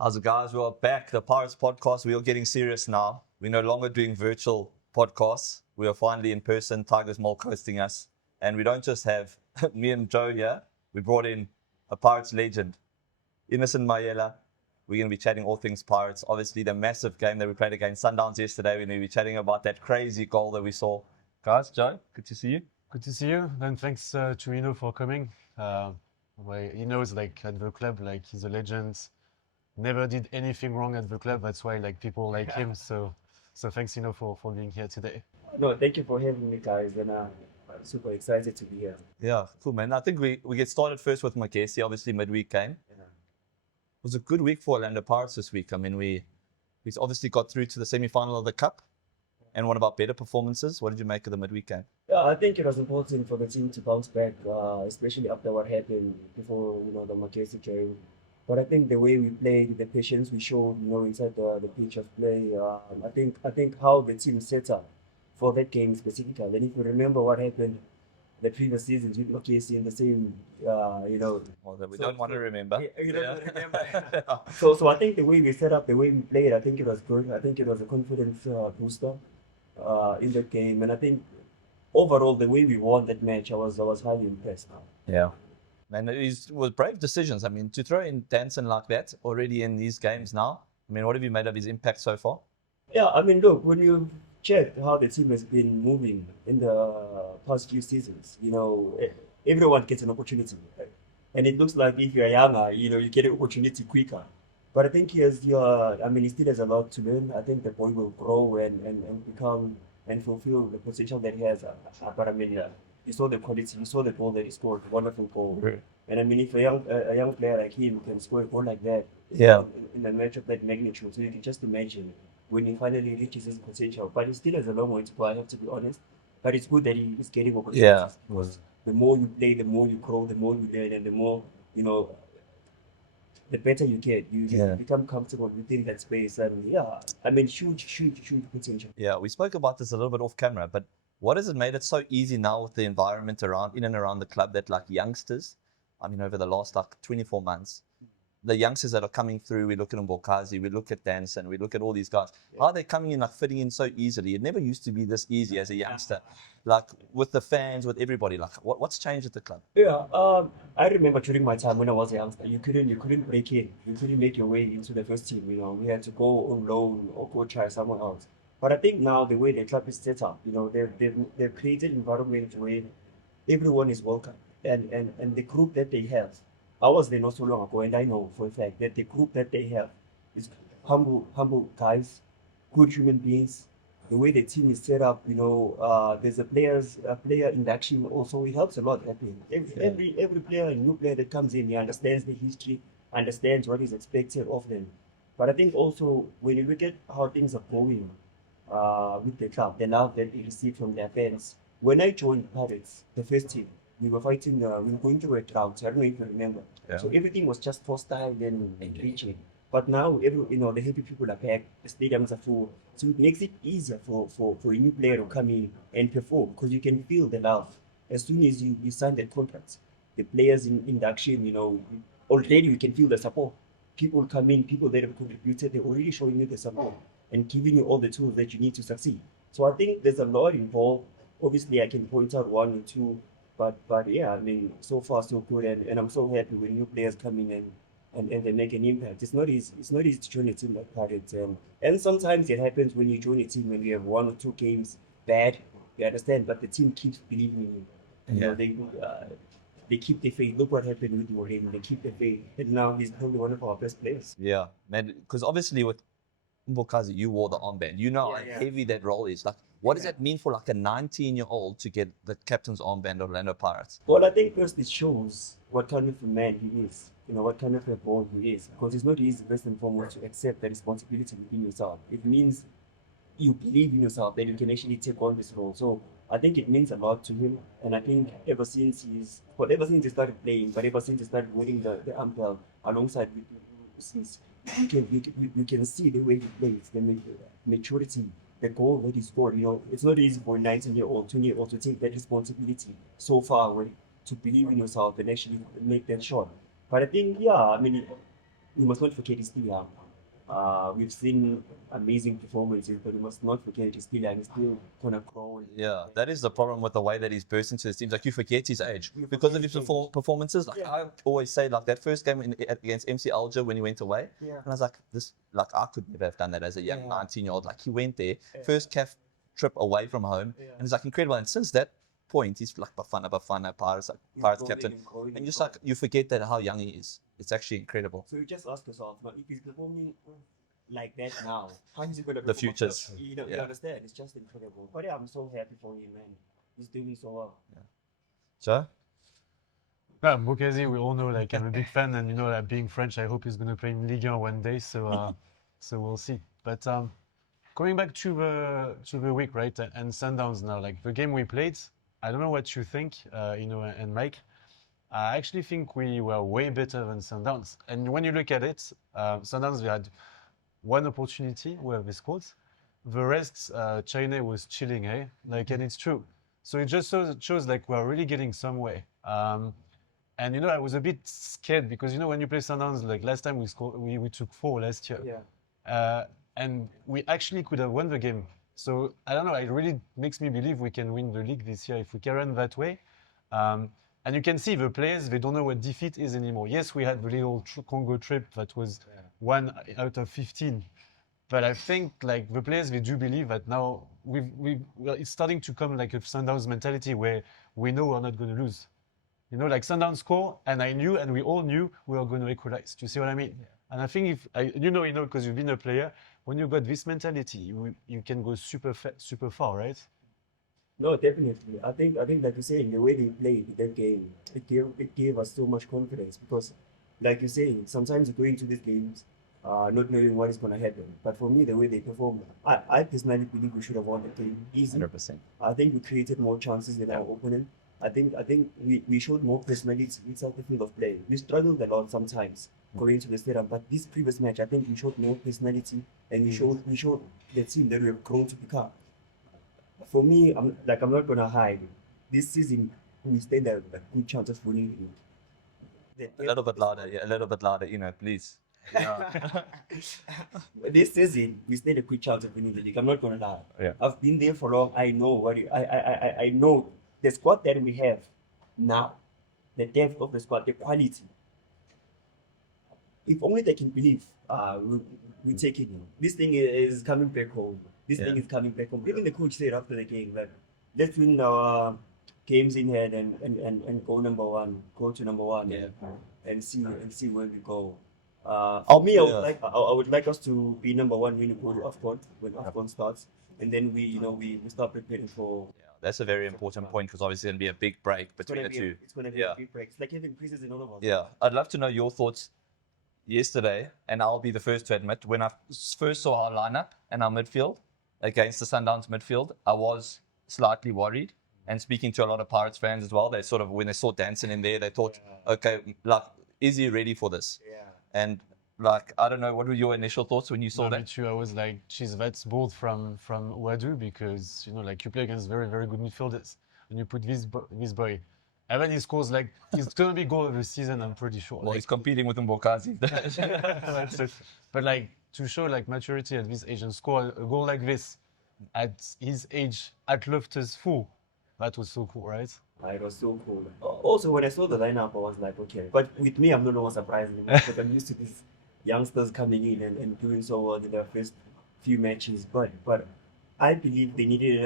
How's it, guys? We're back. The Pirates podcast. We are getting serious now. We're no longer doing virtual podcasts. We are finally in person. Tiger's Mall hosting us. And we don't just have me and Joe here. We brought in a Pirates legend, Innocent Maela. We're going to be chatting all things Pirates. Obviously, the massive game that we played against Sundowns yesterday. We're going to be chatting about that crazy goal that we saw. Guys, Joe, good to see you. Good to see you. And thanks to Ino for coming. He knows, like, at the club, like, he's a legend. Never did anything wrong at the club. That's why, like, people like him. So thanks, Ino, for being here today. No, thank you for having me, guys, and I'm super excited to be here. Yeah, cool, man. I think we get started first with Mackenzie. Obviously, midweek game. It was a good week for Orlando Pirates this week. I mean, we obviously got through to the semi-final of the Cup and one of our better performances. What did you make of the midweek game? Yeah, I think it was important for the team to bounce back, especially after what happened before, the Mackenzie game. But I think the way we played, the patience we showed, inside the pitch of play, I think how the team set up for that game specifically. And if you remember what happened the previous seasons with OKC in the same, Well, we don't want to remember. You don't want to remember. So I think the way we set up, the way we played, I think it was good. I think it was a confidence booster in that game. And I think overall, the way we won that match, I was highly impressed. Yeah. Man, it was brave decisions. I mean, to throw in Danson like that already in these games now, I mean, what have you made of his impact so far? Yeah, I mean, look, when you check how the team has been moving in the past few seasons, everyone gets an opportunity. Right? And it looks like if you're younger, you get an opportunity quicker. But I think he still has a lot to learn. I think the boy will grow and become and fulfill the potential that he has. But I mean, you saw the quality, you saw the goal that he scored, wonderful goal. Right. And I mean, if a young player like him can score a goal like that in a match of that magnitude, so you can just imagine when he finally reaches his potential. But he still has a long way to go, I have to be honest. But it's good that he is getting opportunities. Yeah. Because the more you play, the more you grow, the more you learn, and the more, the better you get. You become comfortable within that space. And I mean, huge potential. Yeah, we spoke about this a little bit off camera, but what has it made it so easy now with the environment in and around the club that like youngsters, I mean, over the last like 24 months, the youngsters that are coming through, we look at Mbokazi, we look at Danson, we look at all these guys. How are they coming in, like fitting in so easily? It never used to be this easy as a youngster, like with the fans, with everybody. Like, what's changed at the club? Yeah, I remember during my time when I was a youngster, you couldn't break in, you couldn't make your way into the first team. We had to go on loan or go try somewhere else. But I think now the way the club is set up, they've created an environment where everyone is welcome, and the group that they have. I was there not so long ago, and I know for a fact that the group that they have is humble guys, good human beings. The way the team is set up, there's a player induction also. It helps a lot. I think every player, a new player that comes in, he understands the history, understands what is expected of them. But I think also when you look at how things are going with the club, the love that they receive from their fans. When I joined Pirates, the first team, we were fighting, we were going through a drought. I don't know if you remember. Yeah. So everything was just hostile and reaching. But now, the happy people are back, the stadiums are full. So it makes it easier for a new player to come in and perform because you can feel the love. As soon as you sign that contract, the players in induction, already you can feel the support. People come in, people that have contributed, they're already showing you the support and giving you all the tools that you need to succeed. So I think there's a lot involved. Obviously, I can point out one or two. But yeah, I mean, so far so good, and I'm so happy when new players come in and they make an impact. It's not easy. It's not easy to join a team like Pirates, and sometimes it happens when you join a team and you have one or two games bad. You understand, but the team keeps believing in you. They keep their faith. Look what happened with Moreno. They keep their faith, and now he's probably one of our best players. Yeah, man. Because obviously with Mbokazi, you wore the armband. You know how heavy that role is. Like, what does that mean for like a 19-year-old to get the captain's armband of Orlando Pirates? Well, I think first it shows what kind of a man he is. What kind of a boy he is. Because it's not easy, first and foremost, to accept the responsibility within yourself. It means you believe in yourself that you can actually take on this role. So I think it means a lot to him. And I think ever since he started playing, but ever since he started wearing the armband alongside with since you can see the way he plays, the maturity, the goal that he scored. It's not easy for a 19-year-old, 20-year-old to take that responsibility so far away, to believe in yourself and actually make that shot. But I think, we must not forget he's still young. We've seen amazing performances, but we must not forget he's still young. He's still gonna grow. Yeah, that is the problem with the way that he's burst into the teams. Like, you forget his age You because forget of his his age. performances. Like, Yeah. I always say, like, that first game against MC Alger when he went away, Yeah. and I was like, I could never have done that as a young Yeah. 19-year-old. Like, he went there, Yeah. first CAF trip away from home, Yeah. and it's like incredible. And since that point, he's like Bafana, Pirates He's Pirates growing captain, and growing and just growing. like you forget that how young he is. It's actually incredible. So you just ask yourself, now, if he's performing like that now, how is he going to The futures. You know, you Yeah. understand? It's just incredible. But yeah, I'm so happy for him, man. He's doing so well. So, Yeah, Mokasi, we all know, like, I'm a big fan, and, you know, like, being French, I hope he's going to play in Ligue 1 one day, so so we'll see. But going back to the week, right, and Sundowns now, like, the game we played, I don't know what you think, you know, and Mike, I actually think we were way better than Sundowns. And when you look at it, Sundowns, we had one opportunity where they scored. The rest, China was chilling, eh? Like, and it's true. So it just shows like we're really getting somewhere. And you know, I was a bit scared because, you know, when you play Sundowns, like last time we took 4 last year. Yeah. And we actually could have won the game. So I don't know, it really makes me believe we can win the league this year if we carry on that way. And you can see the players, they don't know what defeat is anymore. Yes, we had the little Congo trip that was 1 out of 15. But I think like the players, they do believe that now it's starting to come like a Sundowns mentality where we know we're not going to lose. You know, like Sundowns score, and we all knew we were going to equalize. Do you see what I mean? Yeah. And I think you know, because you've been a player, when you've got this mentality, you can go super far, right? No, definitely. I think like you say, the way they played that game, it gave us so much confidence because, like you say, sometimes you go into these games, not knowing what is going to happen. But for me, the way they performed, I personally believe we should have won the game easy. 100%. I think we created more chances than our opponent. I think we showed more personality inside the field of play. We struggled a lot sometimes going to the stadium, but this previous match, I think we showed more personality and we showed the team that we have grown to become. For me, I'm not gonna hide. This season, we stand a good chance of winning it. A little bit louder, yeah, a little bit louder, you know, please. Yeah. This season, we stand a good chance of winning the league. I'm not gonna lie. Yeah. I've been there for long. I know I know the squad that we have now, the depth of the squad, the quality. If only they can believe, we take it. This thing is coming back home. This thing is coming back home. Even the coach said after the game, like, let's win our games in hand and go go to number one, and see where we go. I would like us to be number one when we go to AFCON, when AFCON starts, and then we start preparing for. Yeah, that's a very important point because obviously there'll be a big break between the two. It's gonna be a big break. It's like having creases in all of us. Yeah, I'd love to know your thoughts yesterday, and I'll be the first to admit, when I first saw our lineup and our midfield against the Sundowns midfield, I was slightly worried. And speaking to a lot of Pirates fans as well, they sort of, when they saw Danson in there, they thought, okay, like, is he ready for this? Yeah. And like, I don't know, what were your initial thoughts when you saw Me that? too. I was like, geez, that's bold from Wadu because, you know, like you play against very, very good midfielders and you put this boy. And then he scores like, he's going to be goal of the season, I'm pretty sure. Well, like, he's competing with Mbokazi. that's it. But like, to show like maturity at this age and score a goal like this at his age at Loftus full, that was so cool, right? It was so cool. Also, when I saw the lineup, I was like, okay. But with me, I'm no longer surprised anymore because I'm used to these youngsters coming in and doing so well in their first few matches. But I believe they needed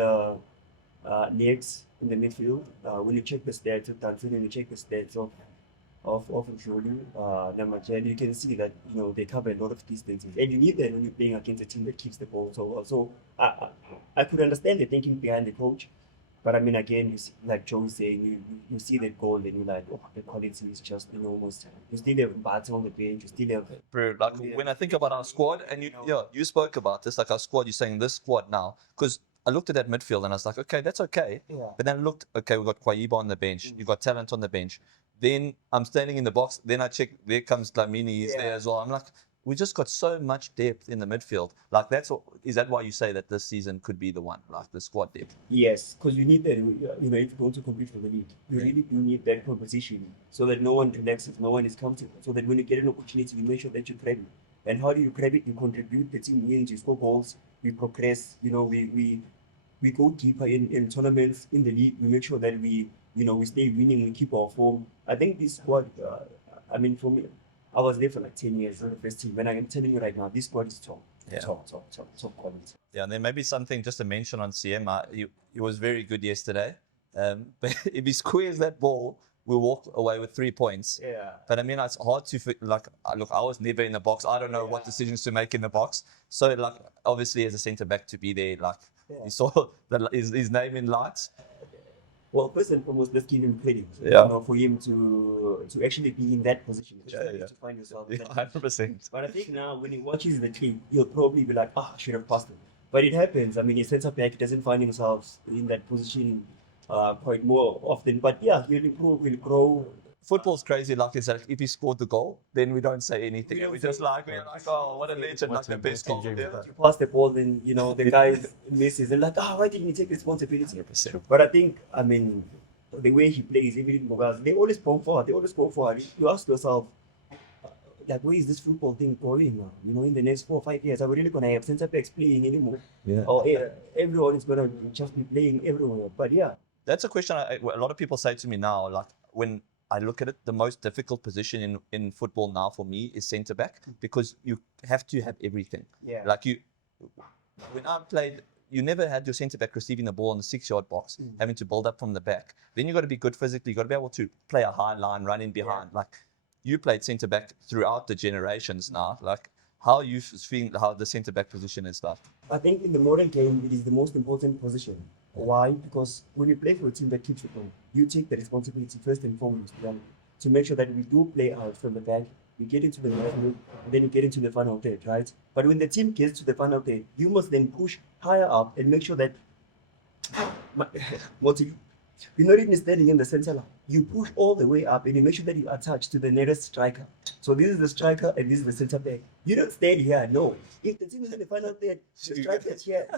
legs in the midfield. When you check the stats of Tanzania, when you check the stats of Mfuli, Namajan, you can see that they cover a lot of distances, and you need that when you're playing against a team that keeps the ball so well. So I could understand the thinking behind the coach. But I mean, again, you see, like Joe is saying, you see that goal and you're like, oh, the quality is just enormous. You still have Battle on the bench, you still have... Bro, like when I think about our squad, and you spoke about this, like our squad, you're saying this squad now, because I looked at that midfield and I was like, okay, that's okay. Yeah. But then I looked, okay, we've got Kwaiba on the bench, you've got talent on the bench. Then I'm standing in the box, then I check, there comes Dlamini, he's there as well. I'm like, we just got so much depth in the midfield. Like is that why you say that this season could be the one, like the squad depth? Yes, because you need that. You know, if you want to compete for the league, you really do need that composition so that no one relaxes, no one is comfortable. So that when you get an opportunity, you make sure that you grab it. And how do you grab it? You contribute. The team wins. You score goals. We progress. You know, we go deeper in tournaments in the league. We make sure that we stay winning. We keep our form. I think this squad. I mean, for me, I was there for like 10 years in the first team. When I'm telling you right now, this squad is top. Yeah. Top quality. Yeah, and then maybe something just to mention on CM. He was very good yesterday. But if he squares that ball, we'll walk away with 3 points. Yeah. But I mean, it's hard to look. I was never in the box. I don't know what decisions to make in the box. So like, obviously, as a centre back, to be there, like you saw his name in lights. Well, first and foremost, let's give him credit. Yeah. You know, for him to actually be in that position. To find yourself. 100%. But I think now when he watches the clip, he'll probably be like, I should have passed it. But it happens. I mean, a centre back doesn't find himself in that position quite more often. But yeah, he'll improve, he'll grow. Football's crazy. Like is that if he scored the goal, then we don't say anything. We're just like, oh, what a legend! Like the best goal. You pass the ball, then the guys misses. And like, why didn't he take responsibility? 100%. But I think, I mean, the way he plays, even in Bogas, they always go forward. You ask yourself, like, where is this football thing going now? You know, in the next 4 or 5 years, are we really going to have centre backs playing anymore? Yeah. Or everyone is going to just be playing everywhere? But yeah. That's a question a lot of people say to me now. Like when I look at it, the most difficult position in football now for me is centre back because you have to have everything. Yeah. Like when I played, you never had your centre back receiving the ball in the 6-yard box, having to build up from the back. Then you got to be good physically. You got to be able to play a high line, run in behind. Like you played centre back throughout the generations now. Like how are you feeling how the centre back position is like? I think in the modern game, it is the most important position. Why? Because when you play for a team that keeps it going, you take the responsibility first and foremost to make sure that we do play out from the back, we get into the midfield, and then you get into the final third, right? But when the team gets to the final third, you must then push higher up and make sure that you're not even standing in the center line. You push all the way up and you make sure that you attach to the nearest striker. So this is the striker and this is the center back. You don't stand here, no. If the team is in the final third, the striker is here.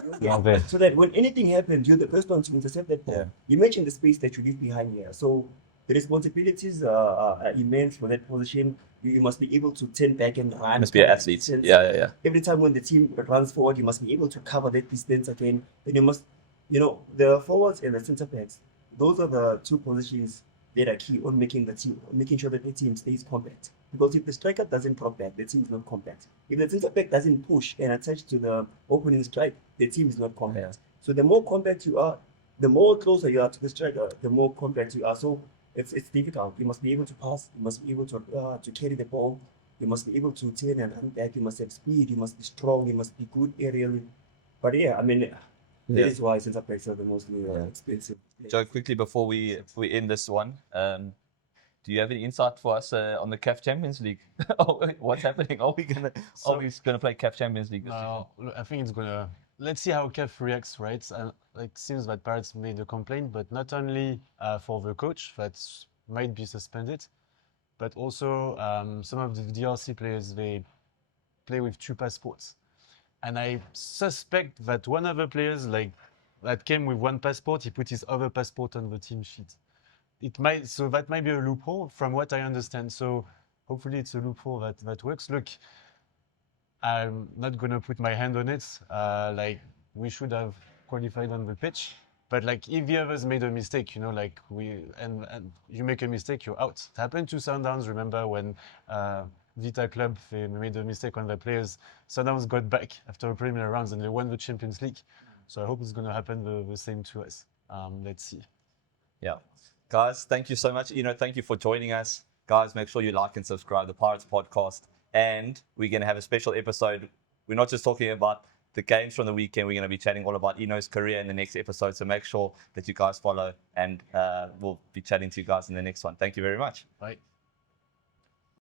So that when anything happens, you're the first one to intercept that ball. You mentioned the space that you leave behind here. So the responsibilities are immense for that position. You must be able to turn back and run. You must be an athlete. Yeah. Every time when the team runs forward, you must be able to cover that distance again. Then you must, the forwards and the center backs, those are the two positions that are key on making sure that the team stays compact. Because if the striker doesn't drop back, the team is not compact. If the center back doesn't push and attach to the opening strike, the team is not compact. So the more compact you are, the more closer you are to the striker, the more compact you are. So it's difficult. You must be able to pass. You must be able to carry the ball. You must be able to turn and run back. You must have speed. You must be strong. You must be good aerially. But yeah, I mean, that is why centre backs are the most expensive. Joe, quickly before we end this one, do you have any insight for us on the CAF Champions League? What's happening? Are we gonna play CAF Champions League this season? I think it's gonna. Let's see how CAF reacts, right? It seems that Pirates made a complaint, but not only for the coach that might be suspended, but also some of the DRC players, they play with 2 passports. And I suspect that one of the players that came with 1 passport, he put his other passport on the team sheet. So that might be a loophole from what I understand. So hopefully it's a loophole that works. Look, I'm not gonna put my hand on it. We should have qualified on the pitch. But if the others made a mistake, and you make a mistake, you're out. It happened to Sundowns. Remember when Vita Club, they made a mistake on their players. Sundowns got back after the preliminary rounds and they won the Champions League. So I hope it's going to happen the same to us. Let's see. Yeah. Guys, thank you so much. Thank you for joining us. Guys, make sure you like and subscribe to the Pirates Podcast. And we're going to have a special episode. We're not just talking about the games from the weekend. We're going to be chatting all about Eno's career in the next episode. So make sure that you guys follow and we'll be chatting to you guys in the next one. Thank you very much. Bye.